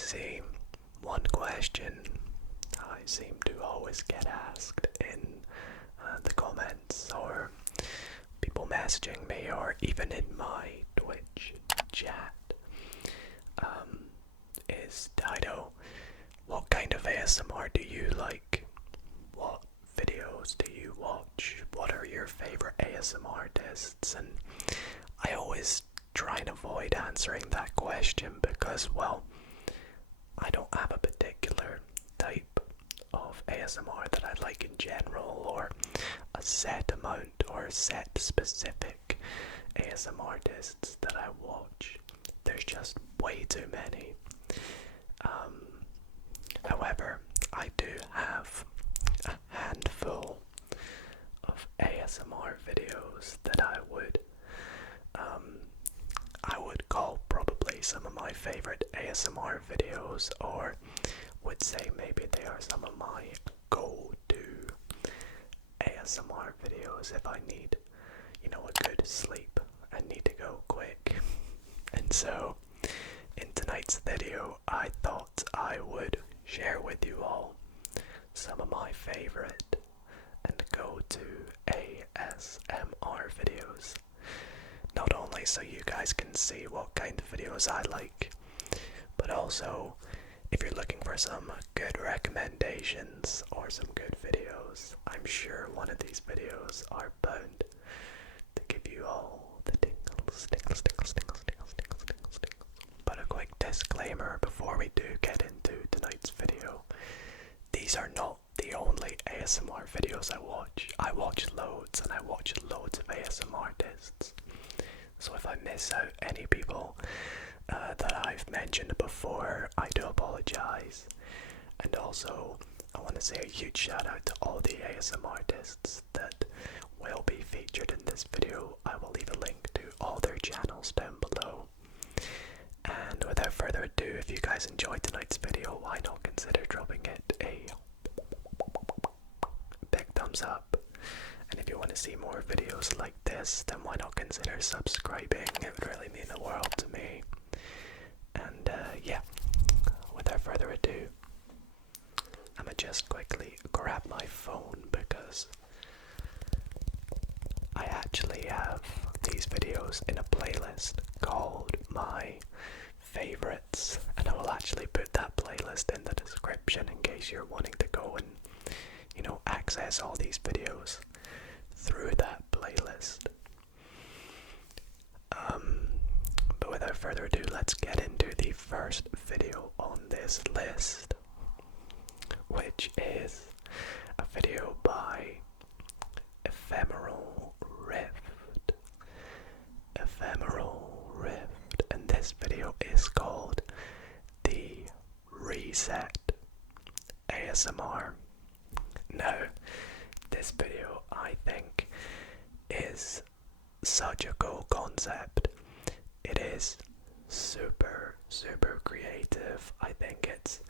see one question I seem to always get asked in the comments, or people messaging me, or even in my Twitch chat, is Dido, what kind of ASMR do you like? What videos do you watch? What are your favorite ASMR artists? And I always try and avoid answering that question because, well, I don't have a particular type of ASMR that I like in general, or a set amount or a set specific ASMR artists that I watch. There's just way too many. However, I do have a handful of ASMR videos that I would call probably some of my favorite ASMR videos, or would say maybe they are some of my go-to ASMR videos if I need, a good sleep and need to go quick. And so, in tonight's video, I thought I would share with you all some of my favorite and go-to ASMR videos. Not only so you guys can see what kind of videos I like, but also if you're looking for some good recommendations or some good videos, I'm sure one of these videos are bound to give you all the tingles. But a quick disclaimer before we do get into tonight's video: these are not the only ASMR videos I watch. I watch loads, and I watch loads of ASMR artists. So if I miss out any people that I've mentioned before, I do apologize. And also, I want to say a huge shout out to all the ASMR artists that will be featured in this video. I will leave a link to all their channels down below. And without further ado, if you guys enjoyed tonight's video, why not consider dropping it a big thumbs up? And if you want to see more videos like this, then why not consider subscribing? It would really mean the world to me. And yeah, without further ado, I'ma just quickly grab my phone because I actually have these videos in a playlist called My Favorites, and I will actually put that playlist in the description in case you're wanting to go and, access all these videos through that playlist. But without further ado, let's get into the first video on this list, which is a video by Ephemeral Rift. And this video is called the Reset ASMR. Now, this video, I think, is such a cool concept. It is super creative. I think it's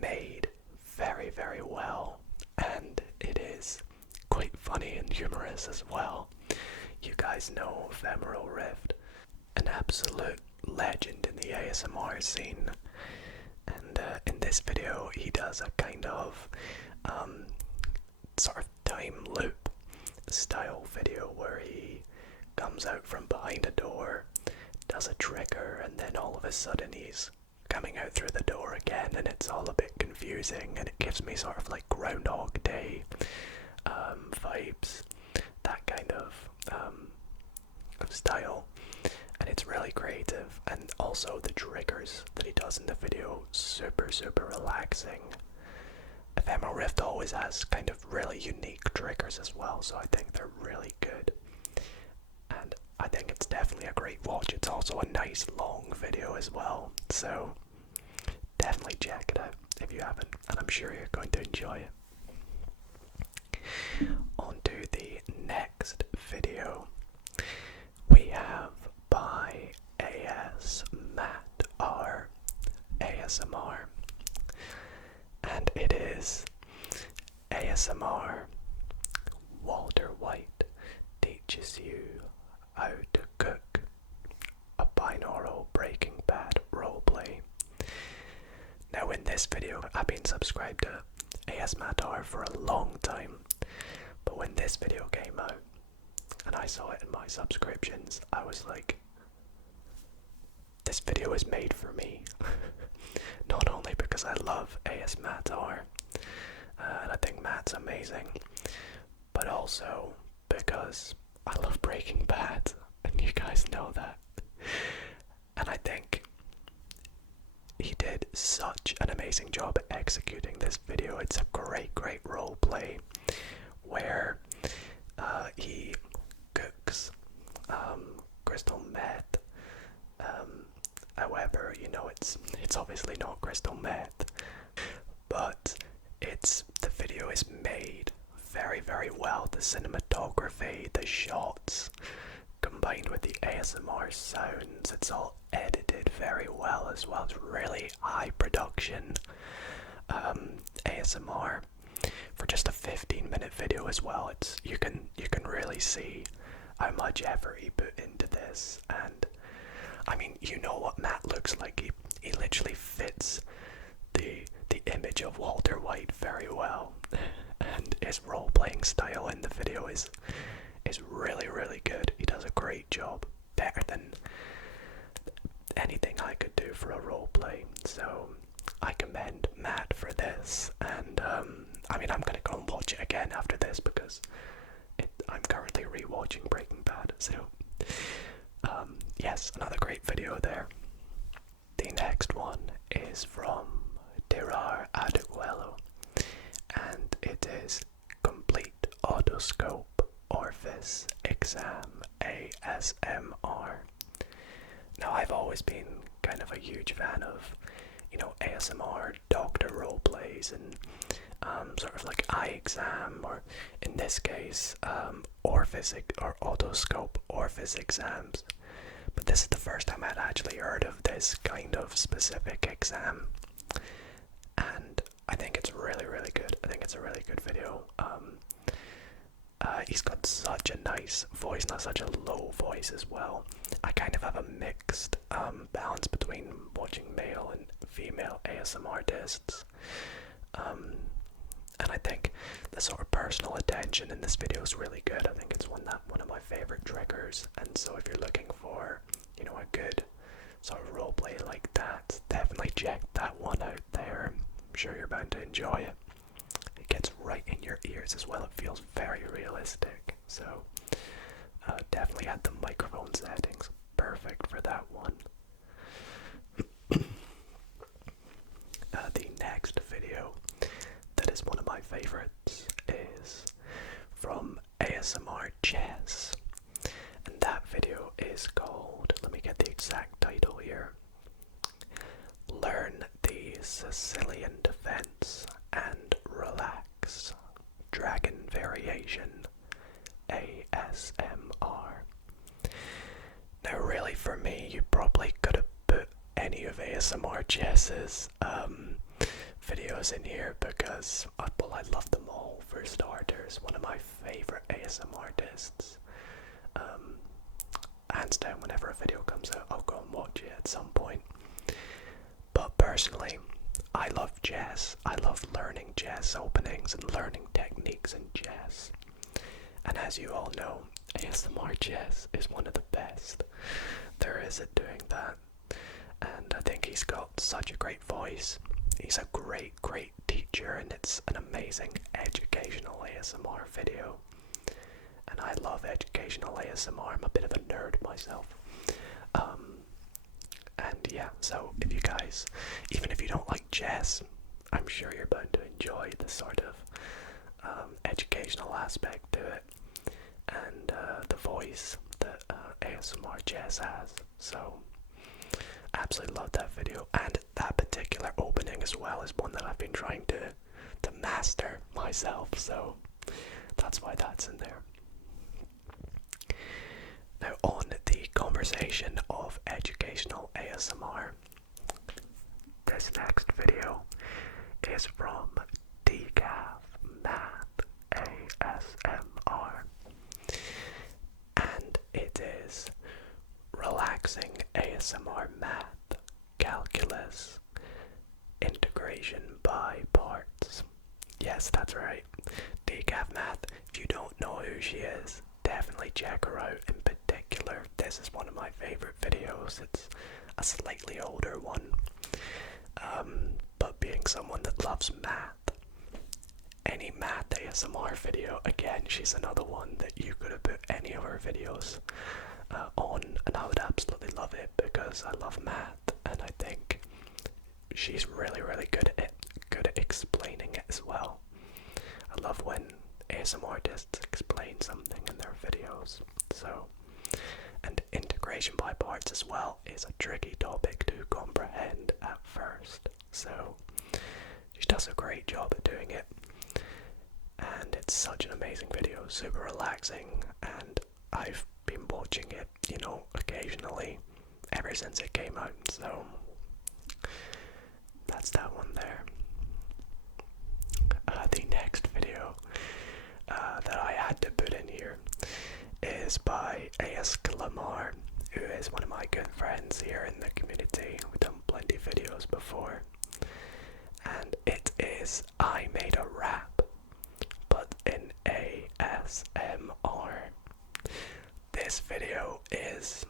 made very, very well, and it is quite funny and humorous as well. You guys know Ephemeral Rift, an absolute legend in the ASMR scene, and in this video he does a kind of sort of time loop style video where he comes out from behind a door, does a trigger, and then all of a sudden he's coming out through the door again, and it's all a bit confusing, and it gives me sort of like Groundhog Day vibes, that kind of style, and it's really creative. And also the triggers that he does in the video, super relaxing. Ephemeral Rift always has kind of really unique triggers as well, so I think they're really good, and I think it's definitely a great watch. It's also a nice long video as well, so definitely check it out if you haven't, and I'm sure you're going to enjoy it. On to the next video we have by ASMR, and it is ASMR Walter White teaches you how to cook, a binaural Breaking Bad roleplay. this video, I've been subscribed to ASMRTISTS for a long time, but when this video came out and I saw it in my subscriptions, I was like, this video is made for me. Not only because I love ASMRTISTS, and I think Matt's amazing, but also because I love Breaking Bad, and you guys know that. And I think he did such an amazing job at executing this video. It's a great role play where he cooks crystal meth. However, you know, it's obviously not crystal meth, but the video is made very well. The cinematography, the shots, combined with the ASMR sounds, it's all edited very well as well. It's really high production ASMR for just a 15-minute video as well. You can really see how much effort he put into this. And I mean, you know what Matt looks like. He literally fits the image of Walter White very well, and his role-playing style in the video is really good. He does a great job, better than anything I could do for a roleplay. So I commend Matt for this, and I mean, I'm gonna go and watch it again after this because I'm currently rewatching Breaking Bad. So yes, another great video there. The next one is from Dido, and it is Complete Otoscope Orifice Exam ASMR. Now, I've always been kind of a huge fan of, you know, ASMR doctor roleplays and sort of like eye exam, or in this case, Orifice or Otoscope Orifice exams. But this is the first time I'd actually heard of this kind of specific exam, and I think it's really good. I think it's a really good video. He's got such a nice voice, not such a low voice as well. I kind of have a mixed balance between watching male and female ASMRtists. And I think the sort of personal attention in this video is really good. I think it's one of my favorite triggers. And so if you're looking for, you know, a good sort of roleplay like that, definitely check that one out there. I'm sure you're bound to enjoy it. It gets right in your ears as well. It feels very realistic. So definitely had the microphone settings perfect for that one. The next video that is one of my favorites is from ASMRTISTS, and that video is called, let me get the exact title here, Learn the Sicilian Defense and Relax Dragon Variation ASMR. Now really, for me, you probably could have put any of ASMRTIST's videos in here because I love them all. For starters, one of my favorite ASMRtists. Hands down, whenever a video comes out, I'll go and watch it at some point. But personally, I love chess. I love learning chess openings and learning techniques in chess. And as you all know, ASMRTISTS is one of the best there is at doing that. And I think he's got such a great voice. He's a great teacher, and it's an amazing educational ASMR video. And I love educational ASMR. I'm a bit of a nerd myself. And yeah, so if you guys, even if you don't like chess, I'm sure you're bound to enjoy the sort of educational aspect to it, and the voice that ASMRTISTS has. So absolutely love that video, and that particular opening as well is one that I've been trying to master myself, so that's why that's in there. Now, on the conversation of educational ASMR, this next video is from Decaf Math ASMR, and it is relaxing ASMR math, calculus, integration integration by parts. Yes, that's right. Decaf Math. If you don't know who she is, definitely check her out. In particular, this is one of my favorite videos. It's a slightly older one. But being someone that loves math, any math ASMR video, again, she's another one that you could have put any of her videos on, and I would absolutely love it because I love math, and I think she's really, really good at explaining it as well. I love when ASMR artists explain something in their videos. So, and integration by parts as well is a tricky topic to comprehend at first. So, she does a great job at doing it. And it's such an amazing video, super relaxing, and I've been watching it, you know, occasionally ever since it came out. So, that's that one there. The next video that I had to put in here is by ASMR, who is one of my good friends here in the community. We've done plenty of videos before, and it is I Made a Rap, but in ASMR. This video is,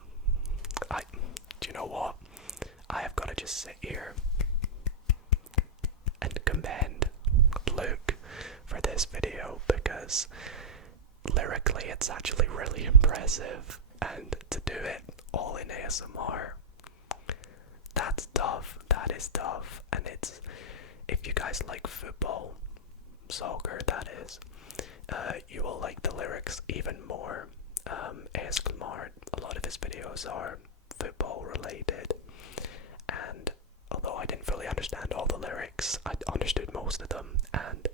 do you know what? I have got to just sit here and commend Luke for this video, because lyrically it's actually really impressive, and to do it all in ASMR, that's tough. That is tough. And it's, if you guys like football, soccer that is, you will like the lyrics even more. ASMR, a lot of his videos are football related, and although I didn't fully understand all the lyrics, I understood most of them, and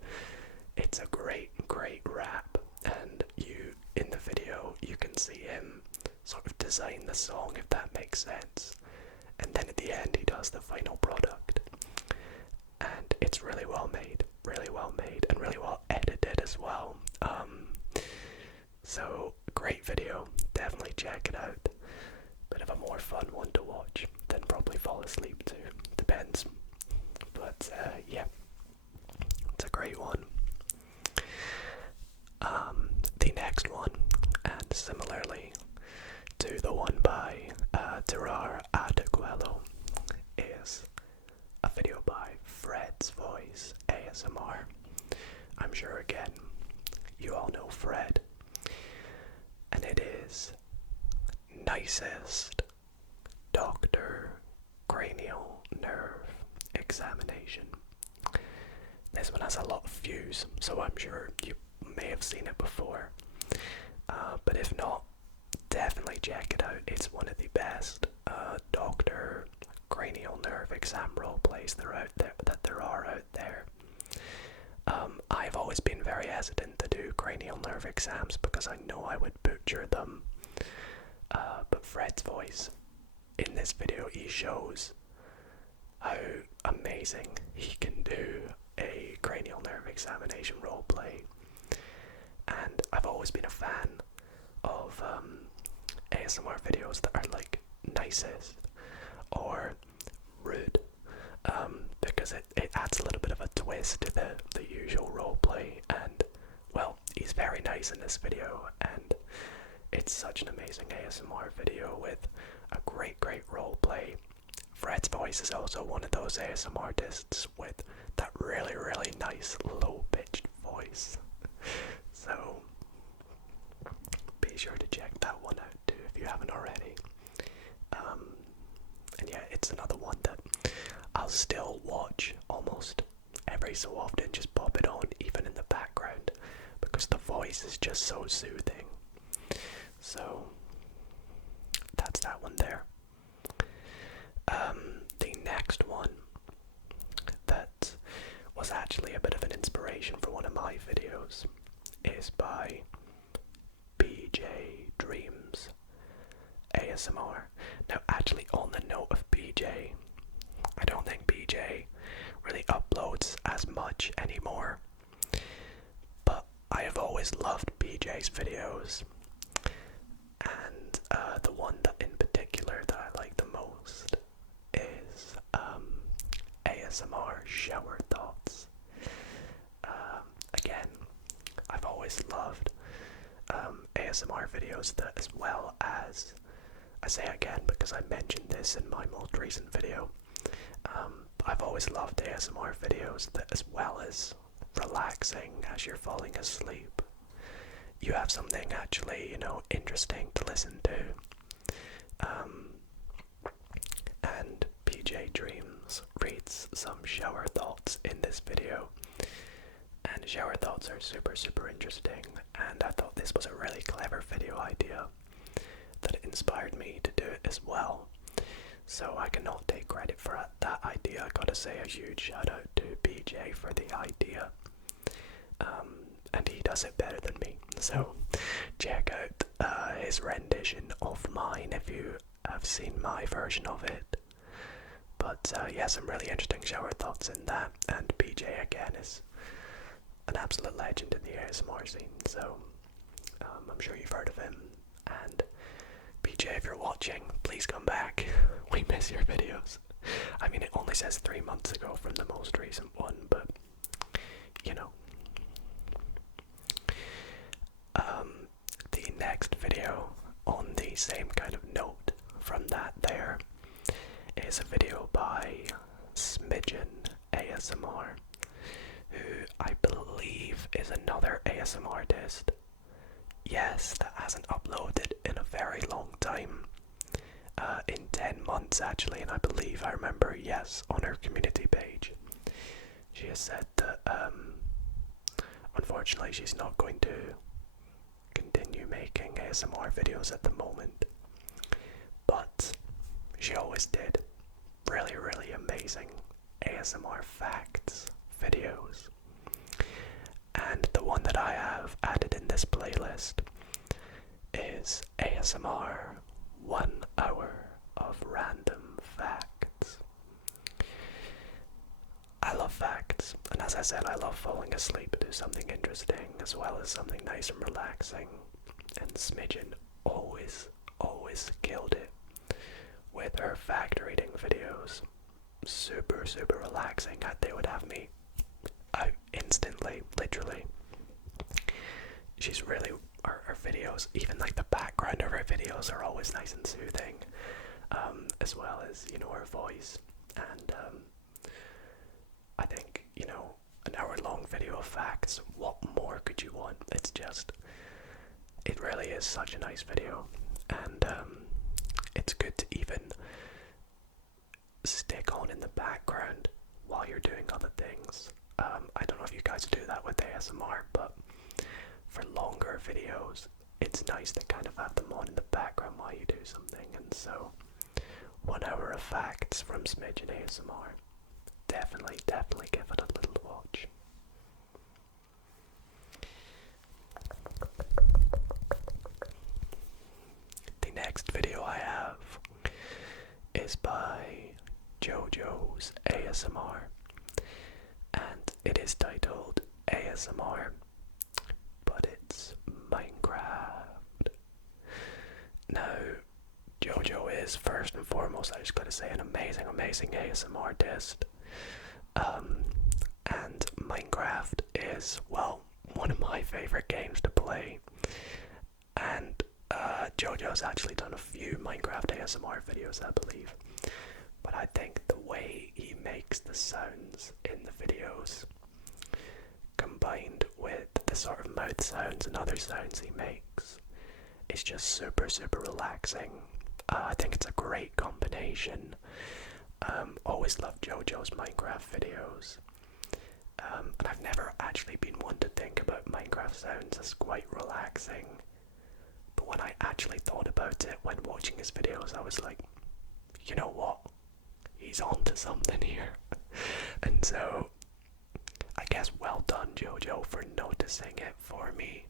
it's a great rap. And in the video, you can see him sort of design the song, if that makes sense, and then at the end he does the final product, and it's really well made, and really well edited as well. So great video, definitely check it out. Bit of a more fun one to watch than probably fall asleep to, depends. But yeah, it's a great one. The next one, and similarly to the one by Dido, is a video by Fred's Voice ASMR. I'm sure again you all know Fred, and it is Nicest Doctor Cranial Nerve Examination. This one has a lot of views, so I'm sure you may have seen it before, but if not, definitely check it out. It's one of the best doctor cranial nerve exam roleplays that there are out there. I've always been very hesitant to do cranial nerve exams because I know I would butcher them, but Fred's Voice, in this video, he shows how amazing he can do a cranial nerve examination roleplay. And I've always been a fan of ASMR videos that are like Nicest or Rude, because it adds a little bit of a twist to the usual roleplay. And well, he's very nice in this video, and it's such an amazing ASMR video with a great roleplay. Fred's Voice is also one of those ASMR artists with that really nice low-pitched voice. So be sure to check that one out too if you haven't already. And yeah, it's another one that I'll still watch almost every so often, just pop it on even in the background, because the voice is just so soothing. So that's that one there. The next one that was actually a bit of an inspiration for one of my videos is by BJ Dreams ASMR. Now, actually, on the note of BJ, I don't think BJ really uploads as much anymore, but I have always loved BJ's videos, and the one that in particular that I like the most is ASMR shower thoughts. Again, I've always loved ASMR videos that, as well as, I say again because I mentioned this in my most recent video, I've always loved ASMR videos that, as well as relaxing as you're falling asleep, you have something actually, interesting to listen to. And PJ Dreams reads some shower thoughts in this video, and shower thoughts are super interesting, and I thought this was a really clever video idea that inspired me to do it as well. So I cannot take credit for that idea. I gotta say a huge shout out to PJ for the idea, and he does it better than me. So check out his rendition of mine if you have seen my version of it. But yeah, some really interesting shower thoughts in that, and PJ again is an absolute legend in the ASMR scene, so I'm sure you've heard of him. And PJ, if you're watching, please come back. We miss your videos. I mean, it only says 3 months ago from the most recent one, but the next video on the same kind of note from that there is a video by Smidgen ASMR, who I believe is another ASMRtist. Yes, that hasn't uploaded in a very long time. In 10 months actually, and I remember, yes, on her community page, she has said that unfortunately she's not going to continue making ASMR videos at the moment, but she always did really amazing ASMR facts videos. And the one that I have added in this playlist is ASMR 1 hour of random facts. I love facts, and as I said, I love falling asleep to something interesting as well as something nice and relaxing, and Smidgen always killed it with her fact reading videos. Super relaxing. They would have me out instantly, literally. She's really, her videos, even like the background of her videos, are always nice and soothing, as well as, her voice. And I think, an hour-long video of facts, what more could you want? It really is such a nice video, and it's good to even stick on in the background while you're doing other things. I don't know if you guys do that with ASMR, but for longer videos, it's nice to kind of have them on in the background while you do something. And so, 1 hour of facts from Smidgen ASMR. Definitely give it a little watch. The next video I have is by JoJo's ASMR, and it is titled ASMR, but it's Minecraft. Now, JoJo is, first and foremost, I just gotta say, an amazing ASMRtist. And Minecraft is, well, one of my favorite games to play. And JoJo's actually done a few Minecraft ASMR videos, I believe. But I think the way he makes the sounds in the videos, combined with the sort of mouth sounds and other sounds he makes, is just super relaxing. I think it's a great combination. Always loved JoJo's Minecraft videos. And I've never actually been one to think about Minecraft sounds as quite relaxing. But when I actually thought about it when watching his videos, I was like, you know what? He's onto something here. And so, I guess well done, JoJo, for noticing it for me,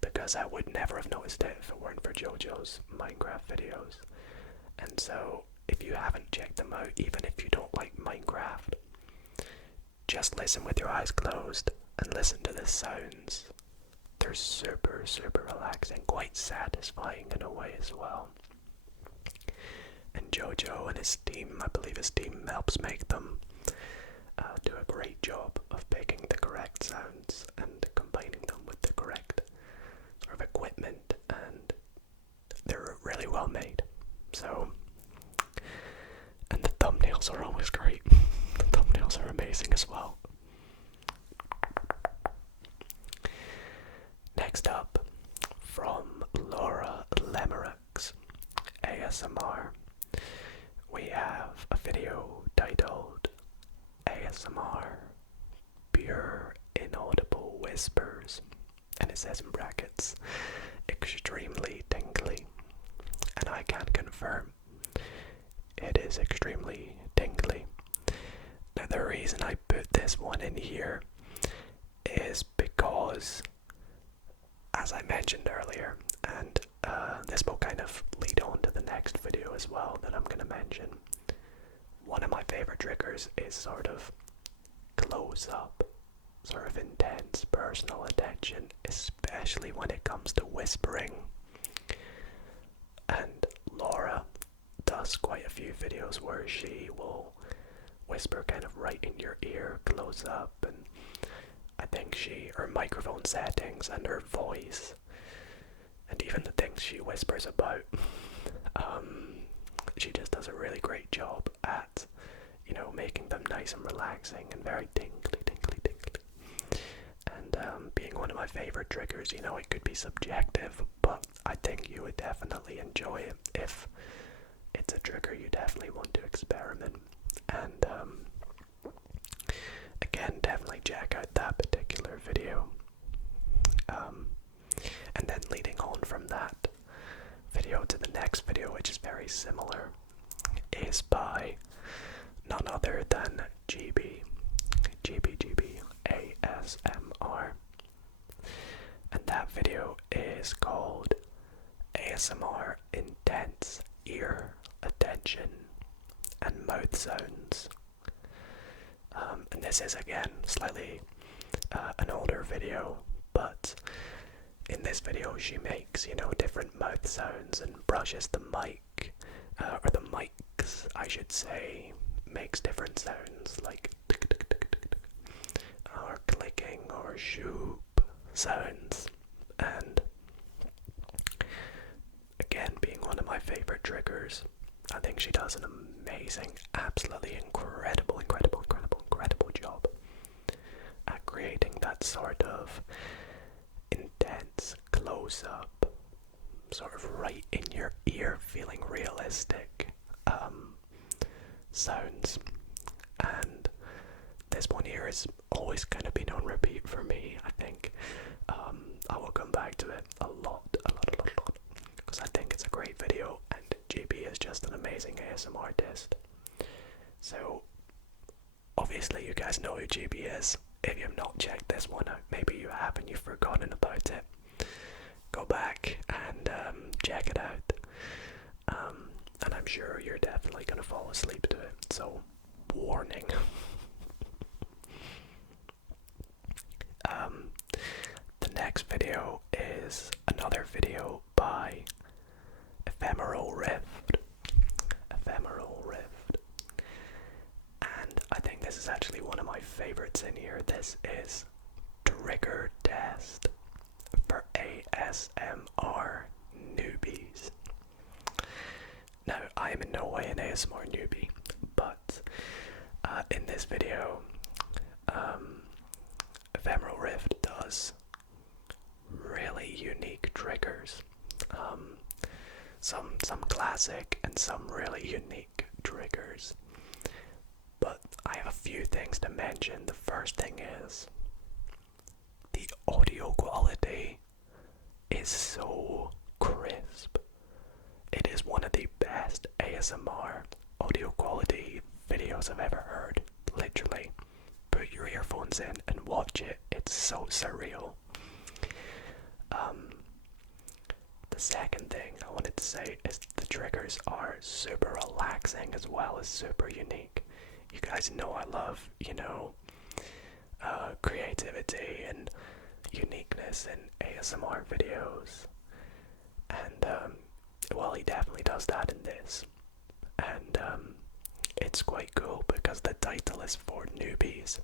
because I would never have noticed it if it weren't for JoJo's Minecraft videos. And so, if you haven't checked them out, even if you don't like Minecraft, just listen with your eyes closed and listen to the sounds. They're super relaxing, quite satisfying in a way as well. And JoJo and his team, I believe his team helps make them, thumbnails are always great. The thumbnails are amazing as well. Next up, from Laura Lemericks ASMR, we have a video titled ASMR Pure Inaudible Whispers, and it says in brackets, extremely tingly, and I can confirm it is extremely tingly. Now the reason I put this one in here is because, as I mentioned earlier, and this will kind of lead on to the next video as well that I'm going to mention, one of my favorite triggers is sort of close up, sort of intense personal attention, especially when it comes to whispering. And Laura does quite a few videos where she will whisper kind of right in your ear, close up, and I think her microphone settings and her voice, and even the things she whispers about, she just does a really great job at, making them nice and relaxing and very tingly. And being one of my favorite triggers, it could be subjective, but I think you would definitely enjoy it if it's a trigger you definitely want to experiment. And again, definitely check out that particular video. And then leading on from that video to the next video, which is very similar, is by none other than GB ASMR. And that video is called ASMR Intense Ear Attention and Mouth Sounds. And this is again slightly an older video, but in this video she makes, different mouth sounds and brushes the mic, or the mics, I should say, makes different sounds like tick, tick, tick, tick, tick, or clicking or shoop sounds. And again, being one of my favorite triggers, I think she does an amazing, absolutely incredible job at creating that sort of intense close-up, sort of right in your ear, feeling realistic sounds. And this one here has always kind of been on repeat for me. I think I will come back to it a lot, because I think it's a great video, and GB is just an amazing ASMR artist. So obviously you guys know who GB is. If you have not checked this one out, maybe you have and you've forgotten about it, go back and check it out. And I'm sure you're definitely going to fall asleep to it, so warning. The next video is another video by Ephemeral Rift. And I think this is actually one of my favorites in here. This is Trigger Test for ASMR Newbies. Now, I am in no way an ASMR newbie, but in this video, Ephemeral Rift does really unique triggers. Some classic and some really unique triggers. But I have a few things to mention. The first thing is the audio quality is so crisp. It is one of the best ASMR audio quality videos I've ever heard. Literally, put your earphones in and watch it. It's so surreal. The second thing I wanted to say is the triggers are super relaxing as well as super unique. You guys know I love, creativity and uniqueness in ASMR videos. And, well, he definitely does that in this. And, it's quite cool because the title is for newbies.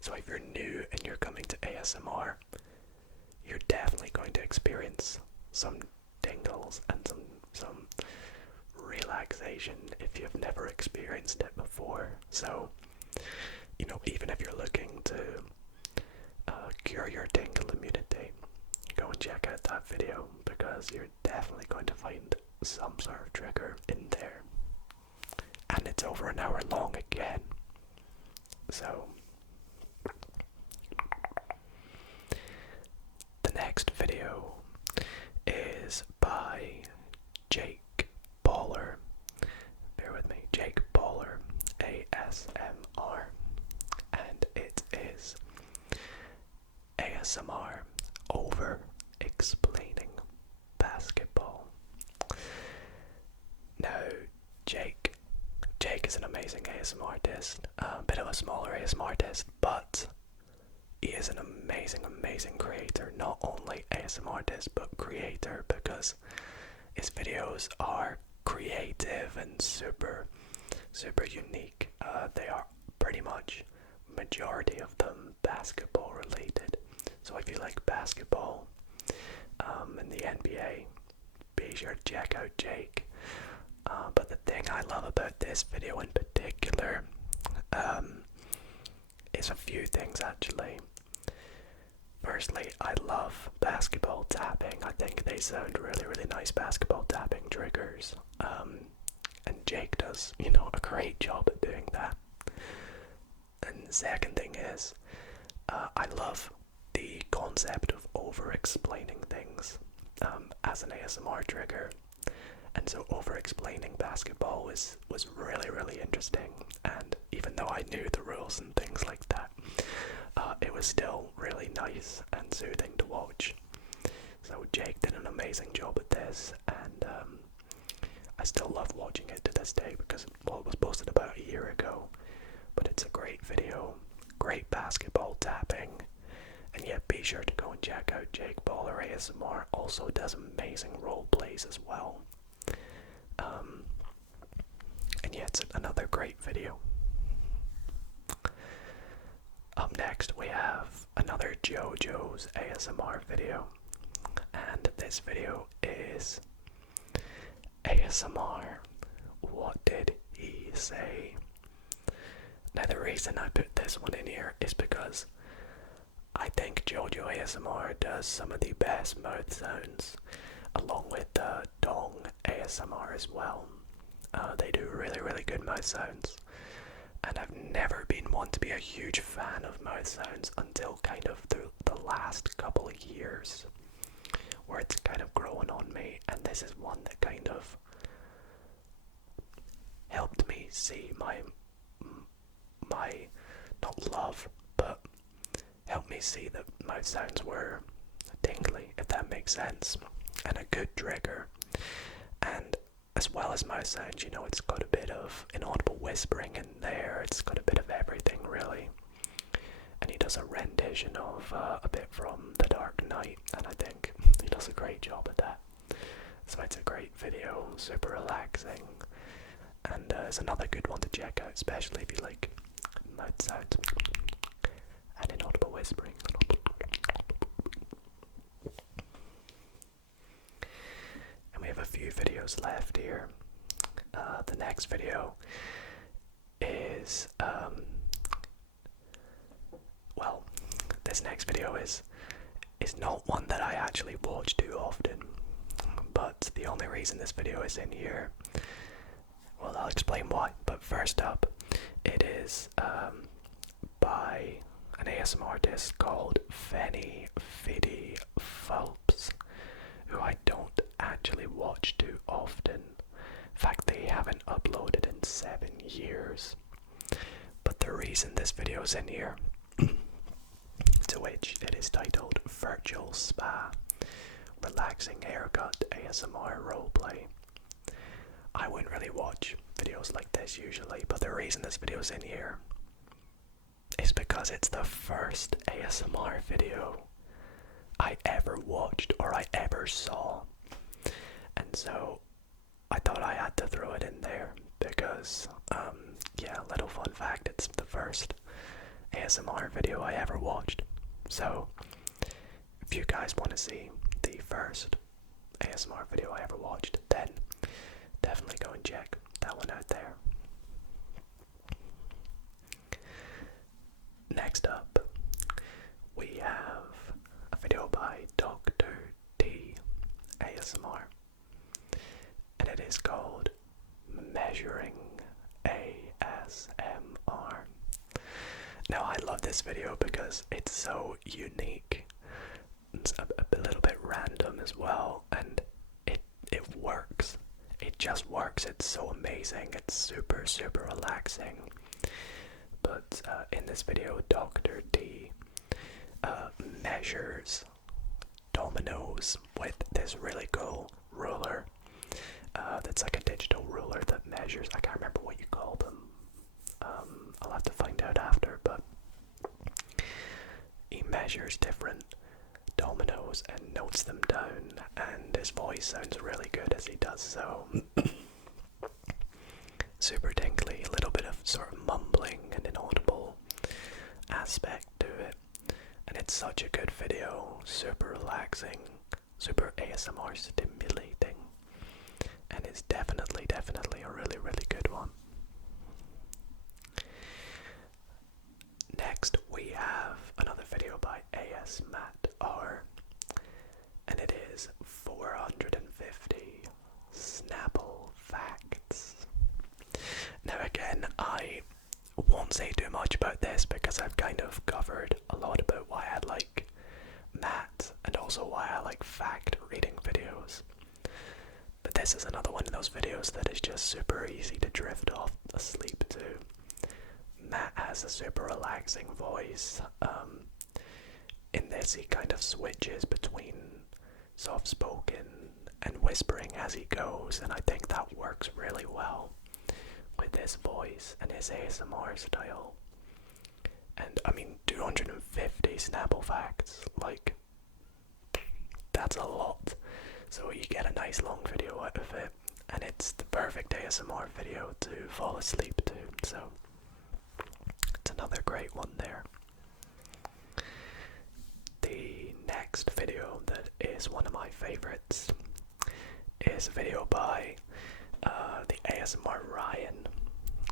So if you're new and you're coming to ASMR, you're definitely going to experience some tingles and some relaxation if you've never experienced it before. So, you know, even if you're looking to cure your tingle immunity, go and check out that video, because you're definitely going to find some sort of trigger in there. And it's over an hour long again. So, the next video is by Jake Baller. Bear with me, Jake Baller, ASMR. And it is ASMR over explaining basketball. Now, Jake is an amazing ASMR artist, a bit of a smaller ASMR artist, but he is an amazing creator. Not only ASMR artist, but creator, because his videos are creative and super unique. They are pretty much, majority of them, basketball related. So if you like basketball and the NBA, be sure to check out Jake. But the thing I love about this video in particular is a few things actually. Firstly, I love basketball tapping. I think they sound really nice, basketball tapping triggers. And Jake does, you know, a great job at doing that. And the second thing is, I love the concept of over-explaining things as an ASMR trigger. And so over-explaining basketball was really interesting. And even though I knew the rules and things like that, it was still really nice and soothing to watch. So Jake did an amazing job at this, and I still love watching it to this day, because, well, it was posted about a year ago, but it's a great video, great basketball tapping. And yeah, be sure to go and check out Jake Baller ASMR. Also does amazing role plays as well. And yeah, it's another great video. Up next we have another JoJo's ASMR video, and this video is ASMR What Did He Say? Now the reason I put this one in here is because I think JoJo ASMR does some of the best mouth sounds, along with Dong ASMR as well. They do really good mouth sounds, and I've never been one to be a huge fan of mouth sounds until kind of the last couple of years, where it's kind of growing on me, and this is one that kind of helped me see my not love, but helped me see that mouth sounds were tingly, if that makes sense, and a good trigger. And as well as mouth sounds, you know, it's got a bit of inaudible whispering in there, it's got a bit of everything really. And he does a rendition of a bit from The Dark Knight, and I think he does a great job at that. So it's a great video, super relaxing, and it's another good one to check out, especially if you like mouth sounds and inaudible whispering. And we have a few videos left here. The next video is, well, this next video is not one that I actually watch too often, but the only reason this video is in here, well, I'll explain why. But first up, it is by an ASMR artist called Fenny Fiddy Phelps, who I don't actually watch too often. In fact, they haven't uploaded in 7 years. But the reason this video is in here, to which it is titled Virtual Spa, Relaxing Haircut ASMR Roleplay. I wouldn't really watch videos like this usually, but the reason this video is in here is because it's the first ASMR video I ever watched or I ever saw. And so I thought I had to throw it in there because, yeah, little fun fact, it's the first ASMR video I ever watched. So if you guys want to see the first ASMR video I ever watched, then definitely go and check that one out there. love this video because it's so unique. It's a little bit random as well, and it works. It just works. It's so amazing. It's super relaxing. But in this video, Dr. D measures dominoes with this really cool ruler. That's like a digital ruler that measures. I can't remember what you call them. I'll have to find out after, but he measures different dominoes and notes them down, and his voice sounds really good as he does so. Super tinkly, a little bit of sort of mumbling and inaudible aspect to it, and it's such a good video, super relaxing, super ASMR stimulating, and it's definitely a really good one. Next we have another video by ASMRTISTS, and it is 450 Snapple facts. Now again, I won't say too much about this because I've kind of covered a lot about why I like math and also why I like fact reading videos. But this is another one of those videos that is just super easy to drift off asleep to. Matt has a super relaxing voice. In this he kind of switches between soft-spoken and whispering as he goes, and I think that works really well with his voice and his ASMR style. And I mean, 250 Snapple facts, like, that's a lot. So you get a nice long video out of it, and it's the perfect ASMR video to fall asleep to, so it's another great one there. The next video that is one of my favorites is a video by the ASMR Ryan,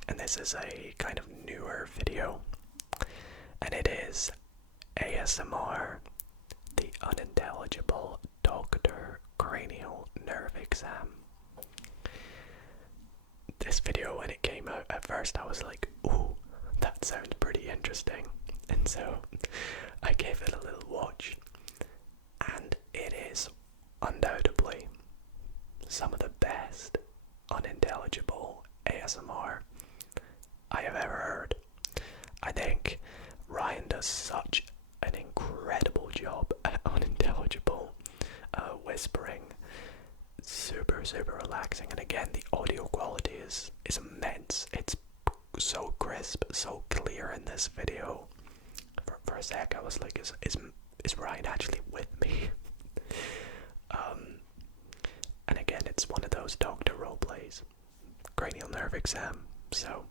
and this is a kind of newer video, and it is ASMR the Unintelligible Doctor Cranial Nerve Exam. This video, when it came out, at first I was like, ooh, that sounds pretty interesting, and so I gave it a little watch, and it is undoubtedly some of the best unintelligible ASMR I have ever heard. I think Ryan does such an incredible job at unintelligible whispering. Super relaxing, and again the audio quality is immense. It's so crisp, so clear in this video. For a sec I was like, is Ryan actually with me? And again, it's one of those doctor roleplays, cranial nerve exam, so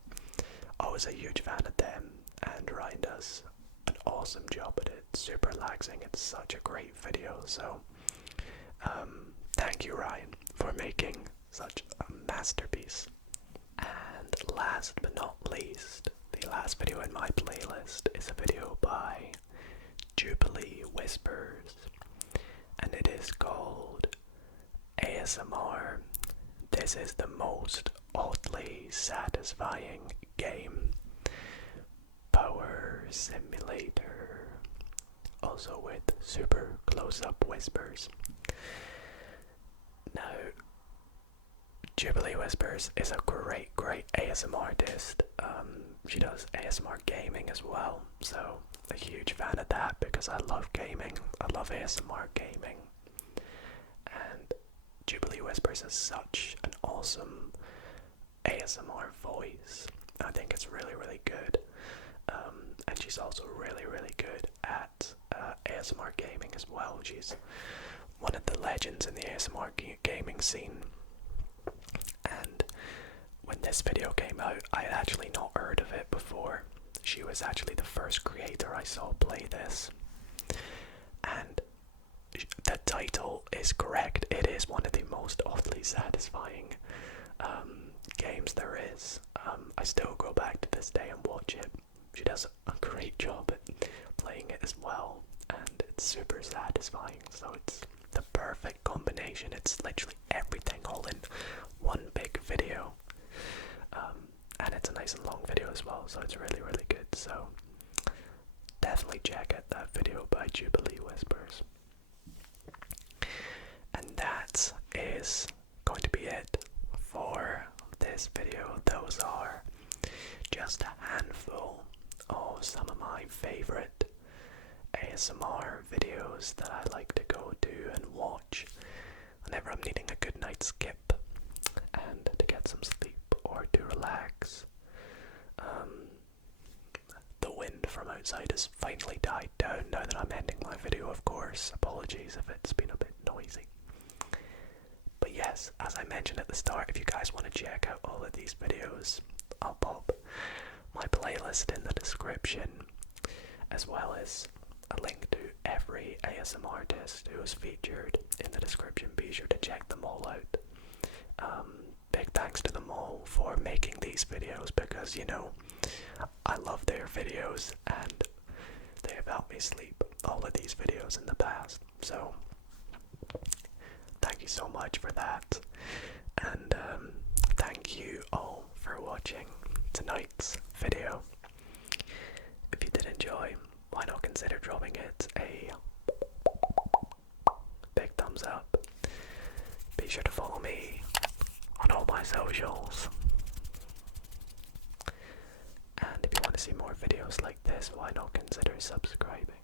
always a huge fan of them, and Ryan does an awesome job at it. Super relaxing. It's such a great video, so thank you, Ryan, for making such a masterpiece. And last but not least, the last video in my playlist is a video by Jubilee Whispers, and it is called ASMR This is the Most Oddly Satisfying Game Power Simulator, also with super close-up whispers. Now, Jubilee Whispers is a great ASMR artist. She does ASMR gaming as well, so a huge fan of that because I love gaming. I love ASMR gaming. And Jubilee Whispers has such an awesome ASMR voice. I think it's really good. And she's also really good at ASMR gaming as well. She's one of the legends in the ASMR gaming scene. And when this video came out, I had actually not heard of it before. She was actually the first creator I saw play this. And the title is correct. It is one of the most oddly satisfying games there is. I still go back to this day and watch it. She does a great job at playing it as well, and it's super satisfying. So it's the perfect combination. It's literally everything all in one big video, and it's a nice and long video as well, so it's really good. So definitely check out that video by Jubilee Whispers. And that is going to be it for this video. Those are just a handful of some of my favorite ASMR videos that I like to go to and watch whenever I'm needing a good night's skip and to get some sleep or to relax. The wind from outside has finally died down now that I'm ending my video, of course. Apologies if it's been a bit noisy. But yes, as I mentioned at the start, if you guys want to check out all of these videos, I'll pop my playlist in the description, as well as a link to every ASMR artist who was featured in the description. Be sure to check them all out. Big thanks to them all for making these videos, because, you know, I love their videos and they have helped me sleep all of these videos in the past. So, thank you so much for that. And thank you all for watching tonight's video. If you did enjoy, why not consider dropping it a big thumbs up. Be sure to follow me on all my socials. And if you want to see more videos like this, why not consider subscribing?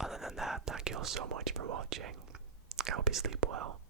Other than that, thank you all so much for watching. I hope you sleep well,